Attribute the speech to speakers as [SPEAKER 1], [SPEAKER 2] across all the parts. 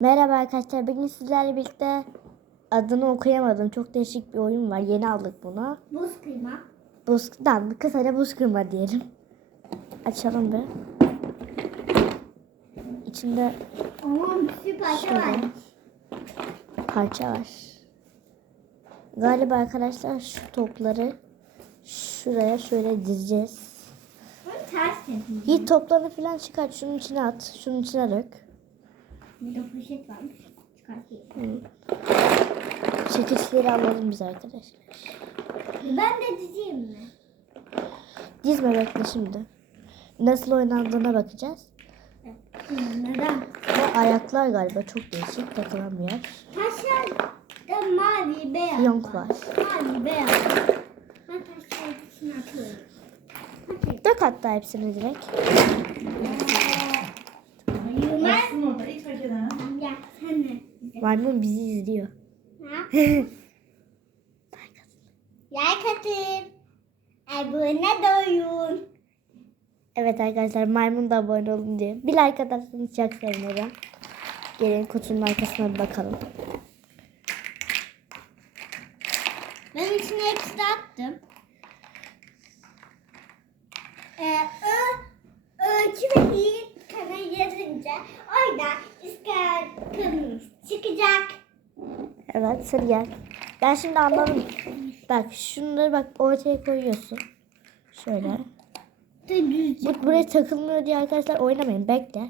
[SPEAKER 1] Merhaba arkadaşlar. Bugün sizlerle birlikte adını okuyamadım. Çok değişik bir oyun var. Yeni aldık bunu.
[SPEAKER 2] Buz kıyma.
[SPEAKER 1] Buzdan kısaca buz kırma diyelim. Açalım bir. İçinde
[SPEAKER 2] Aman bir parça var.
[SPEAKER 1] parça var. Galiba arkadaşlar şu topları şuraya şöyle dizeceğiz.
[SPEAKER 2] Bunu ters yapayım.
[SPEAKER 1] Git toplarını falan çıkart. Şunun içine at. Şunun içine dök.
[SPEAKER 2] Burada poşet varmış. Çıkartayım.
[SPEAKER 1] Çekiçleri alalım biz arkadaşlar.
[SPEAKER 2] Ben de dizeyim mi?
[SPEAKER 1] Dizme bekle şimdi. Nasıl oynandığına bakacağız.
[SPEAKER 2] Hı, Neden?
[SPEAKER 1] Bu ayaklar galiba çok değişik takılan bir yer.
[SPEAKER 2] Taşlar da mavi, beyaz.
[SPEAKER 1] Fiyonk var.
[SPEAKER 2] Mavi, beyaz. Ben taşları içine atıyorum.
[SPEAKER 1] Dök hatta hepsini direkt.
[SPEAKER 2] Yumar.
[SPEAKER 3] Baksın orada ilk paketen.
[SPEAKER 2] Ya sen de.
[SPEAKER 1] Maymun bizi izliyor.
[SPEAKER 2] Yay katın. Abone doyun.
[SPEAKER 1] Evet arkadaşlar maymun da abone olun diye. Bir like atarsanız çok sevinirim. Gelin kutunun arkasına bir bakalım.
[SPEAKER 2] Ben içine hepsini attım. Ee, ö, ölçü ve iyi kanı yazınca orada iskartımız çıkacak.
[SPEAKER 1] Evet sır gel. Ben şimdi anladım. Bak şunları bak ortaya koyuyorsun. Şöyle. Bu buraya takılmıyor diye arkadaşlar oynamayın. Bekle.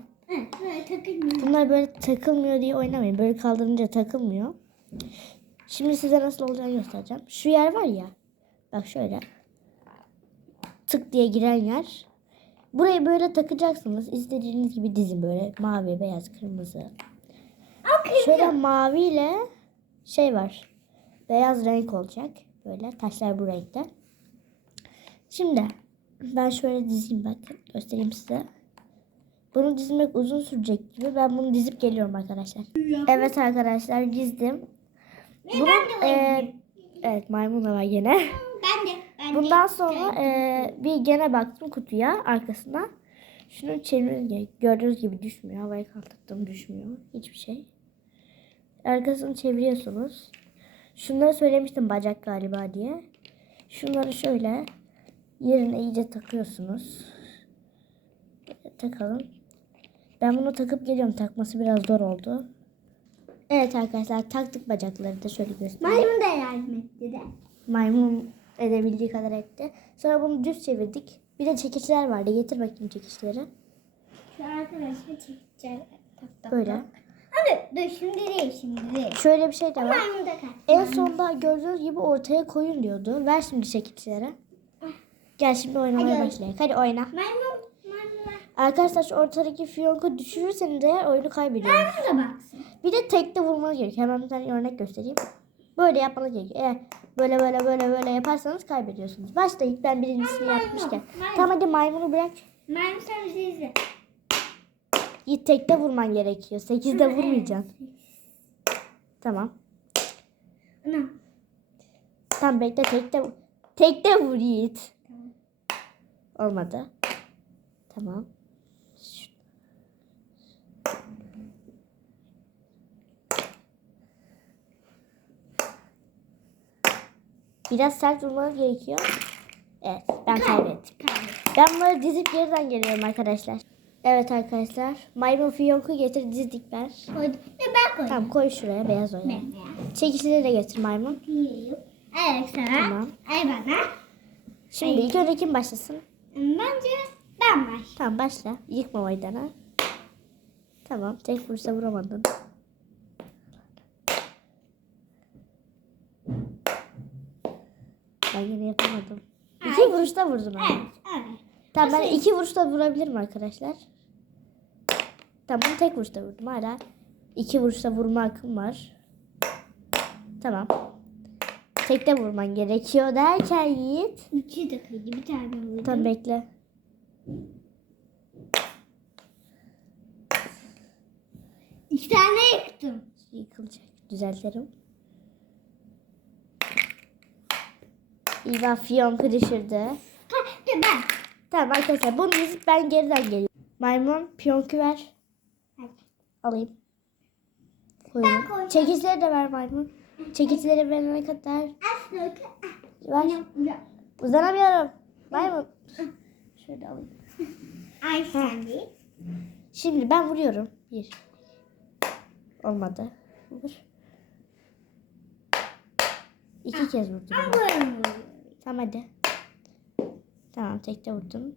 [SPEAKER 1] Bunlar böyle takılmıyor diye oynamayın. Böyle kaldırınca takılmıyor. Şimdi size nasıl olacağını göstereceğim. Şu yer var ya. Bak şöyle. Tık diye giren yer. Burayı böyle takacaksınız. İstediğiniz gibi dizin böyle. Mavi, beyaz, kırmızı. Şöyle maviyle şey var. Beyaz renk olacak. Böyle taşlar bu renkte. Şimdi ben şöyle dizeyim bakın. Göstereyim size. Bunu dizmek uzun sürecek gibi. Ben bunu dizip geliyorum arkadaşlar. Evet arkadaşlar dizdim.
[SPEAKER 2] Ve
[SPEAKER 1] Bunu,
[SPEAKER 2] ben de
[SPEAKER 1] e, evet maymun da var gene.
[SPEAKER 2] Ben de. Ben
[SPEAKER 1] Bundan
[SPEAKER 2] de.
[SPEAKER 1] sonra e, bir gene baktım kutuya arkasına. Şunu çeviririz gerek. Gördüğünüz gibi düşmüyor. Havaya kaldırdım düşmüyor. Hiçbir şey. Arkasını çeviriyorsunuz. Şunları söylemiştim bacak galiba diye. Şunları şöyle yerine iyice takıyorsunuz. Takalım. Ben bunu takıp geliyorum. Takması biraz zor oldu. Evet arkadaşlar taktık bacakları da şöyle göstereyim.
[SPEAKER 2] Maymun da yardım etti de.
[SPEAKER 1] Maymun edebildiği kadar etti. Sonra bunu düz çevirdik. Bir de çekiçler vardı. Getir bakayım çekiçleri.
[SPEAKER 2] Şu arkadaşımı çekeceğim.
[SPEAKER 1] Böyle.
[SPEAKER 2] Hadi dur şimdi değil şimdi değil.
[SPEAKER 1] Şöyle bir şey de var.
[SPEAKER 2] Maymun da kaç.
[SPEAKER 1] En sonda gördüğünüz gibi ortaya koyun diyordu. Ver şimdi çekiçleri. Gel şimdi oynamaya
[SPEAKER 2] Hadi.
[SPEAKER 1] başlayalım. Hadi oyna.
[SPEAKER 2] Maymun,
[SPEAKER 1] Arkadaşlar şu ortadaki fiyonku düşürürseniz eğer oyunu kaybediyorsunuz.
[SPEAKER 2] maymun da baksın.
[SPEAKER 1] Bir de tekte vurmanız gerekiyor. Hemen bir tane örnek göstereyim. Böyle yapmanız gerekiyor. Eğer böyle böyle böyle böyle yaparsanız kaybediyorsunuz. Başlayın. Ben birincisini
[SPEAKER 2] Maymun,
[SPEAKER 1] yapmışken.
[SPEAKER 2] maymun.
[SPEAKER 1] Tamam hadi maymunu bırak.
[SPEAKER 2] Maymun sen bizi izle.
[SPEAKER 1] Yiğit tekte vurman gerekiyor. Sekizde vurmayacaksın. Tamam.
[SPEAKER 2] Ana.
[SPEAKER 1] Tamam bekle tekte tekte vur Yiğit. Olmadı. Tamam. Biraz sert vurmanız gerekiyor. Evet ben kaybettim. Ben bunları dizip geriden geliyorum arkadaşlar. Evet arkadaşlar. Maymun fiyonku getir dizdik ver.
[SPEAKER 2] Koydum. Ve ben koydum.
[SPEAKER 1] Tamam koy şuraya beyaz oyna.
[SPEAKER 2] Ben de.
[SPEAKER 1] Çekişleri de getir maymun.
[SPEAKER 2] Yiyeyim. Evet sana.
[SPEAKER 1] Tamam.
[SPEAKER 2] Ay bana.
[SPEAKER 1] Şimdi ilk önce kim başlasın?
[SPEAKER 2] Bence ben var.
[SPEAKER 1] Tamam başla. Yıkma maydana. Tamam. Tek vursa vuramadın. Ben yine yapamadım. İki
[SPEAKER 2] Ay.
[SPEAKER 1] vuruşta vurdum ama.
[SPEAKER 2] Evet. Evet.
[SPEAKER 1] Tamam ben
[SPEAKER 2] Nasıl?
[SPEAKER 1] iki vuruşta vurabilirim arkadaşlar. Tamam tek vuruşta vurdum. Hala iki vuruşta vurma hakkım var. Tamam. Tekte vurman gerekiyor derken Yiğit.
[SPEAKER 2] İki dakika bir tane vurdum.
[SPEAKER 1] Tamam bekle.
[SPEAKER 2] İki tane yıktım.
[SPEAKER 1] Yıkılacak. Düzeltirim. İva fiyonku düşürdü.
[SPEAKER 2] Ha, ben.
[SPEAKER 1] Tamam arkadaşlar bunu dizip ben geriden geliyorum. Maymun piyonku ver. Alayım. Koyuyorum. Çekiçleri de ver maymun. Çekiçleri verene kadar
[SPEAKER 2] Aslında
[SPEAKER 1] ver. Uzanamıyorum. Maymun. Şöyle alayım.
[SPEAKER 2] Ay sen değil.
[SPEAKER 1] Şimdi ben vuruyorum. Bir. Olmadı. Vur. İki kez vurdum. Tamam hadi. Tamam tekte vurdum.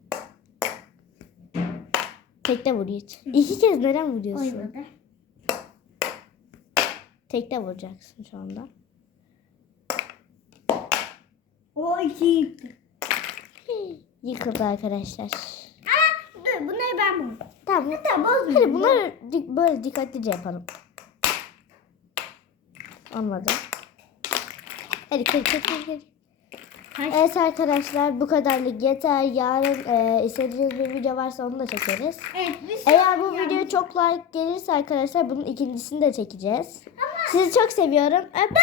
[SPEAKER 1] Tekte vur Yiğit. İki kez neden vuruyorsun?
[SPEAKER 2] Oynadı.
[SPEAKER 1] Tekte vuracaksın şu anda.
[SPEAKER 2] O iki.
[SPEAKER 1] Yıkıldı arkadaşlar.
[SPEAKER 2] Aa, dur bunları ben buldum.
[SPEAKER 1] Tamam.
[SPEAKER 2] Tamam bozmayayım.
[SPEAKER 1] Hadi bunları dik- böyle dikkatlice yapalım. Olmadı. Hadi kır kır kır kır. Evet arkadaşlar bu kadarlık yeter. Yarın e, istediğiniz bir video varsa onu da çekeriz.
[SPEAKER 2] Evet bir
[SPEAKER 1] Eğer bu
[SPEAKER 2] sonraki-
[SPEAKER 1] video çok like gelirse arkadaşlar bunun ikincisini de çekeceğiz. Sizi çok seviyorum. Öptüm.